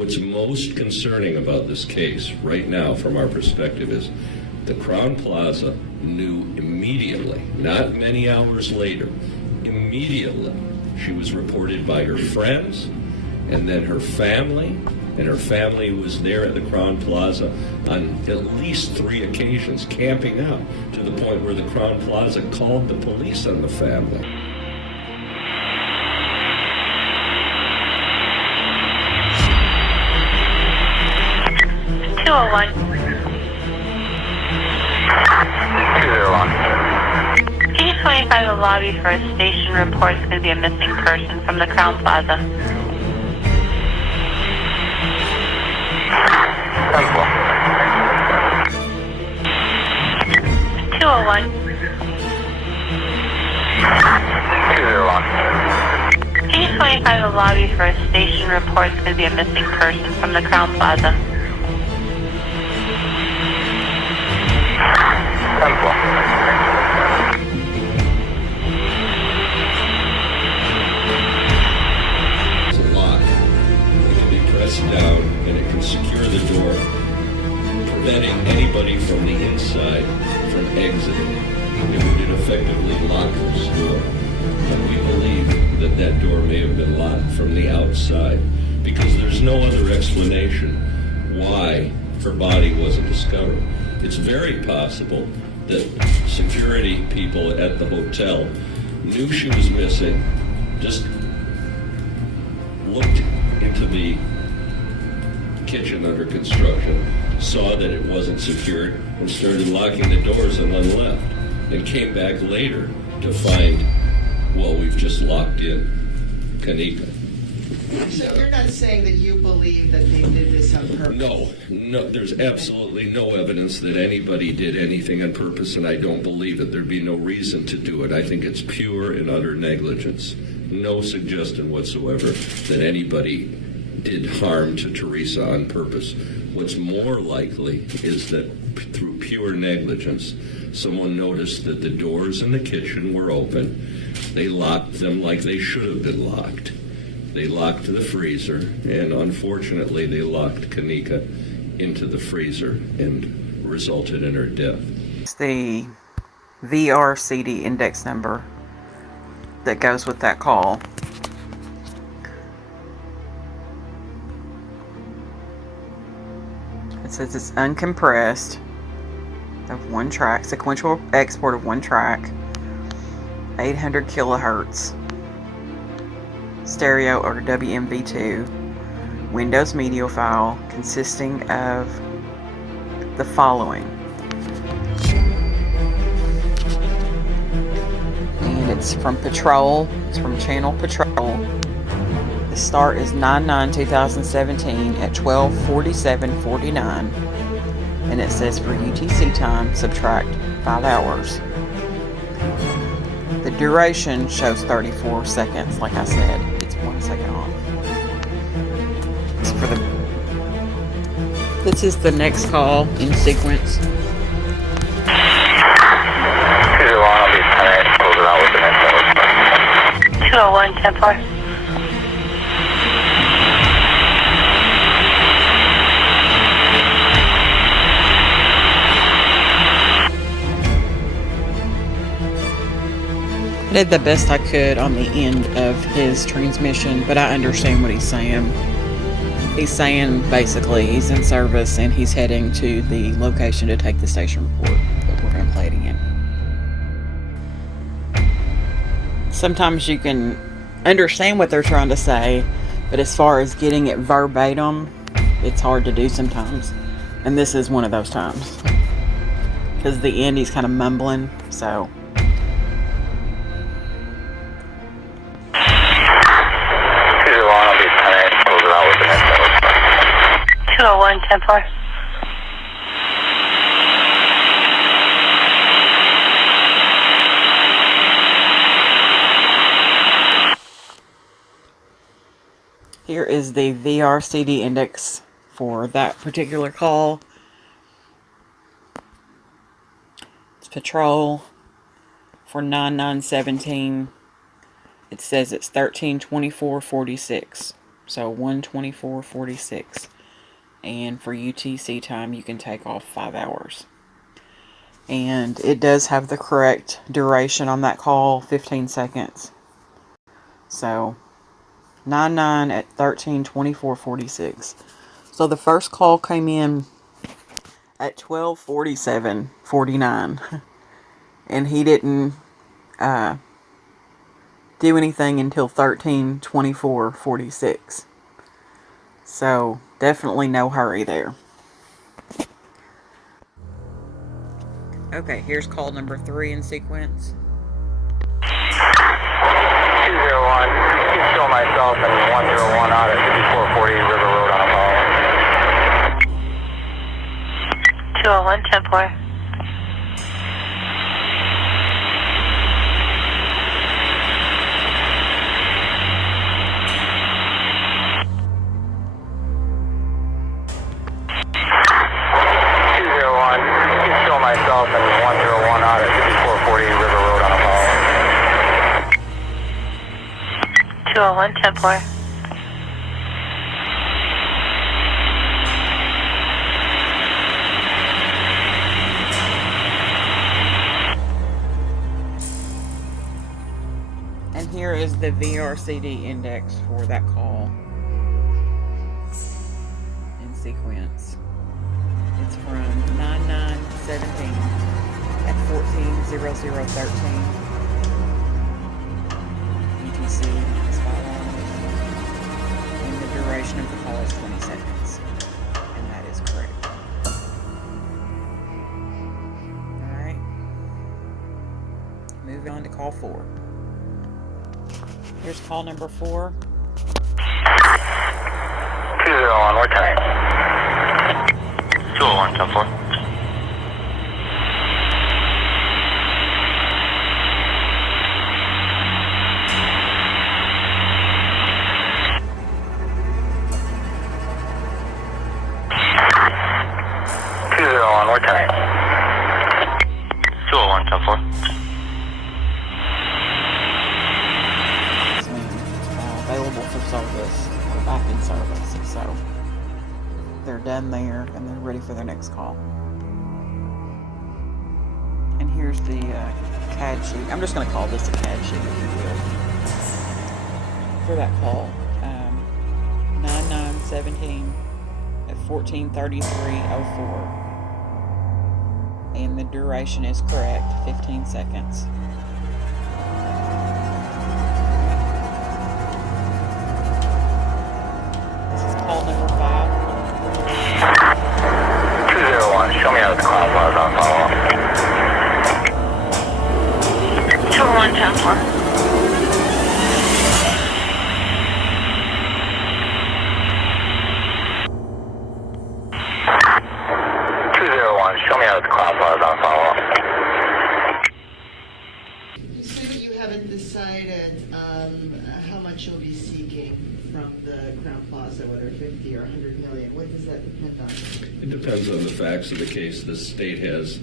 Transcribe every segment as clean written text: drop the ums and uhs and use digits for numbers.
What's most concerning about this case right now from our perspective is the Crown Plaza knew immediately, not many hours later, immediately. She was reported by her friends and then her family, and her family was there at the Crown Plaza on at least 3 occasions, camping out, to the point where the Crown Plaza called the police on the family. P25 the lobby for a station reports going to be a missing person from the Crown Plaza. 201. 201. P25 the lobby for a station reports going to be a missing person from the Crown Plaza. 10-4. Down, and it can secure the door, preventing anybody from the inside from exiting. It would effectively lock this door. And we believe that that door may have been locked from the outside because there's no other explanation why her body wasn't discovered. It's very possible that security people at the hotel knew she was missing, just looked into the kitchen under construction, saw that it wasn't secured, and started locking the doors and then left, and came back later to find, well, we've just locked in Kenneka. So you're not saying that you believe that they did this on purpose? No, there's absolutely no evidence that anybody did anything on purpose, and I don't believe it. There'd be no reason to do it. I think it's pure and utter negligence. No suggestion whatsoever that anybody did harm to Teresa on purpose. What's more likely is that through pure negligence, someone noticed that the doors in the kitchen were open. They locked them like they should have been locked. They locked the freezer, and unfortunately they locked Kenneka into the freezer and resulted in her death. It's the VRCD index number that goes with that call. It says it's uncompressed of 1 track, sequential export of 1 track, 800 kilohertz, stereo or WMV2, Windows media file consisting of the following. And it's from Patrol, it's from Channel Patrol. The start is 9/9/2017 at 12:47:49, and it says for UTC time subtract 5 hours. The duration shows 34 seconds. Like I said, it's 1 second off. This is the next call in sequence. 201 10-4. I did the best I could on the end of his transmission, but I understand what he's saying. He's saying basically he's in service and he's heading to the location to take the station report, but we're going to play it again. Sometimes you can understand what they're trying to say, but as far as getting it verbatim, it's hard to do sometimes. And this is one of those times. Because at the end he's kind of mumbling, so... 201 10-4. Here is the VRCD index for that particular call. It's Patrol for 9/9/17. It says it's 13:24:46. So 1:24:46. And for UTC time, you can take off 5 hours. And it does have the correct duration on that call, 15 seconds. So 9/9 at 13:24:46. So the first call came in at 12:47:49, and he didn't do anything until 13:24:46. So definitely no hurry there. Okay, here's call number 3 in sequence. 201, still myself and 101 out at 5440 River Road on a call. 201, 10-4. Myself and 101 out at 5440 River Road on a call. 201, 10-4. And here is the VRCD index for that call in sequence. It's from 9/9/17 at 14:00:13. UTC is 5 hours. And the duration of the call is 20 seconds. And that is correct. Alright. Moving on to call 4. Here's call number 4. 201, what time? 201, 10-4. What time? 201, 10-4. Available for service or back in service. So they're done there and they're ready for their next call. And here's the CAD sheet. I'm just going to call this a CAD sheet, if you will, for that call. 9/9/17 at 14:33:04. And the duration is correct, 15 seconds. This is call number 5. 201, show me how the cloud was on follow-up. 201, 10-4. 201, show me how the cloud was on follow-up. You said that you haven't decided how much you'll be seeking from the Crown Plaza, whether 50 or 100 million. What does that depend on? It depends on the facts of the case. The state has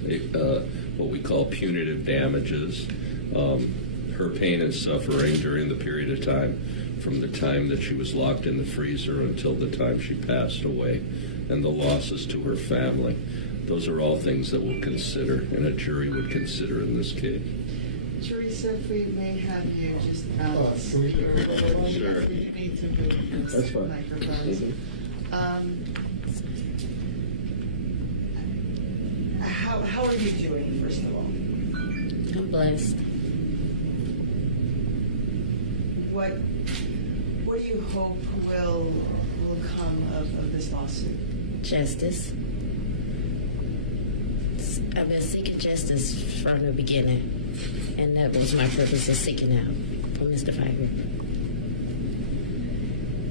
what we call punitive damages. Her pain and suffering during the period of time from the time that she was locked in the freezer until the time she passed away, and the losses to her family. Those are all things that we'll consider and a jury would consider in this case. Teresa, if we may have you just Sure. We do need to move That's fine. microphones. How are you doing, first of all? I'm blessed. What do you hope will come of this lawsuit? Justice. I've been seeking justice from the beginning, and that was my purpose of seeking out for Mr. Figer.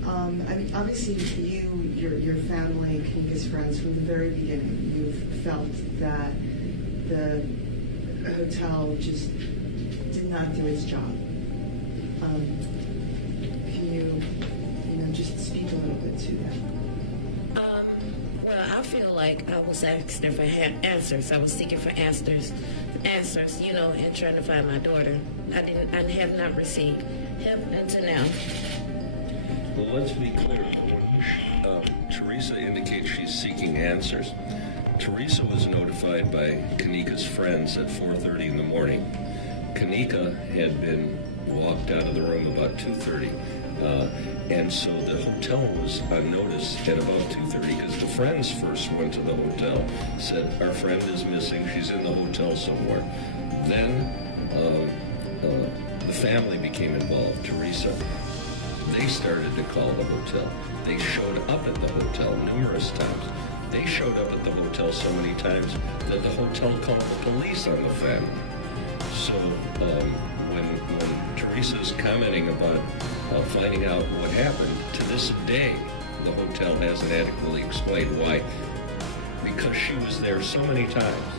I mean, obviously, your family, Kenneka's friends, from the very beginning, you've felt that the hotel just did not do its job. Can you just speak a little bit to that? Well, I feel like I was asking for answers. I was seeking for answers, and trying to find my daughter. I have not received help until now. Well, let's be clear. Teresa indicates she's seeking answers. Teresa was notified by Kenneka's friends at 4:30 in the morning. Kenneka had been walked out of the room about 2:30, and so the hotel was on notice at about 2:30 because the friends first went to the hotel, said, our friend is missing, she's in the hotel somewhere. Then the family became involved, Teresa. They started to call the hotel. They showed up at the hotel numerous times. They showed up at the hotel so many times that the hotel called the police on the family. So when Teresa's commenting about finding out what happened, to this day, the hotel hasn't adequately explained why. Because she was there so many times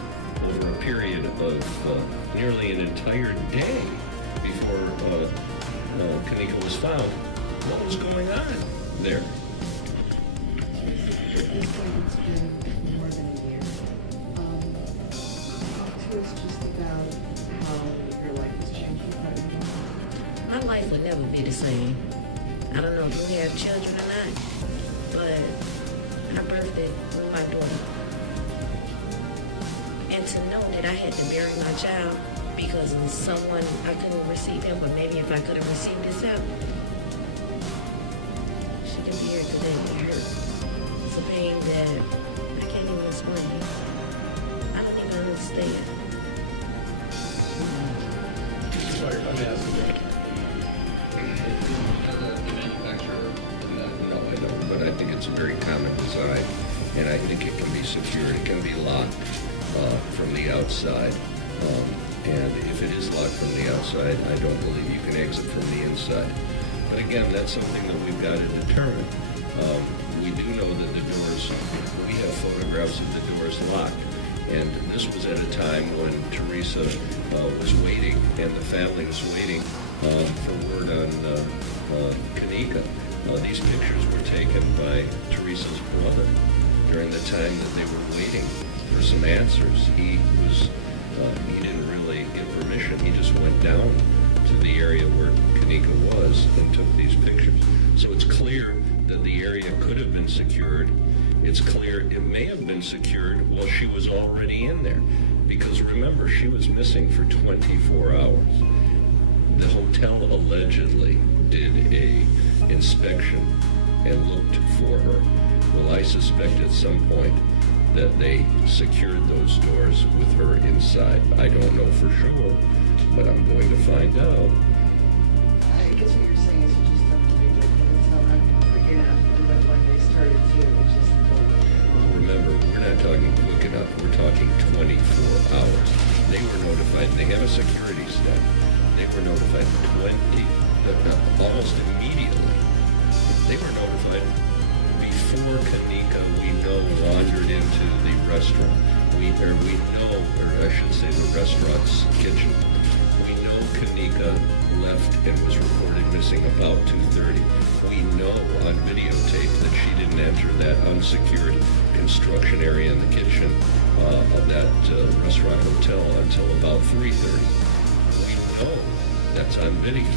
over a period of nearly an entire day before Kenneka was found, what was going on there? It's been more than a year. Talk to us just about how your life is changing right now. My life would never be the same. I don't know if we have children or not, but I birthed it with my daughter. And to know that I had to bury my child because of someone, I couldn't receive him, but maybe if I could have received his help, she could be here today. It hurt. It's a pain that I can't even explain. I don't even understand. Sorry if I'm asking that. The manufacturer? No, I don't, but I think it's a very common design, and I think it can be secured. It can be locked from the outside, and if it is locked from the outside, I don't believe you can exit from the inside. But again, that's something that we've got to determine. We do know that the doors, we have photographs of the doors locked, and this was at a time when Teresa was waiting, and the family was waiting for word on Kenneka. These pictures were taken by Teresa's brother during the time that they were waiting for some answers. He didn't really give permission. He just went down to the area where Kenneka was and took these pictures. So it's clear that the area could have been secured. It's clear it may have been secured while she was already in there. Because remember, she was missing for 24 hours. The hotel allegedly did a inspection and looked for her. Well, I suspect at some point that they secured those doors with her inside. I don't know for sure, but I'm going to find out. I guess what you're saying is you just don't believe it until I'm quick enough, and then when they started to, it just... Remember, we're not talking quick enough. We're talking 24 hours. They were notified. They have a security staff. They were notified almost immediately. They were notified before Kenneka, we know, wandered into the restaurant. We know, or I should say the restaurant's kitchen. We know Kenneka left and was reported missing about 2:30. We know on videotape that she didn't enter that unsecured construction area in the kitchen of that restaurant hotel until about 3:30. We know that's on video.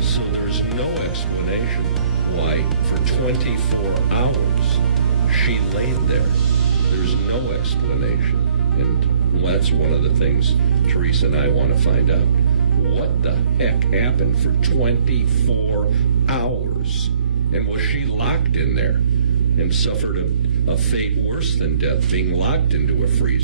So there's no explanation why for 24 hours she laid there. There's no explanation. And that's one of the things Teresa and I want to find out. What the heck happened for 24 hours? And was she locked in there and suffered a fate worse than death, being locked into a freezer?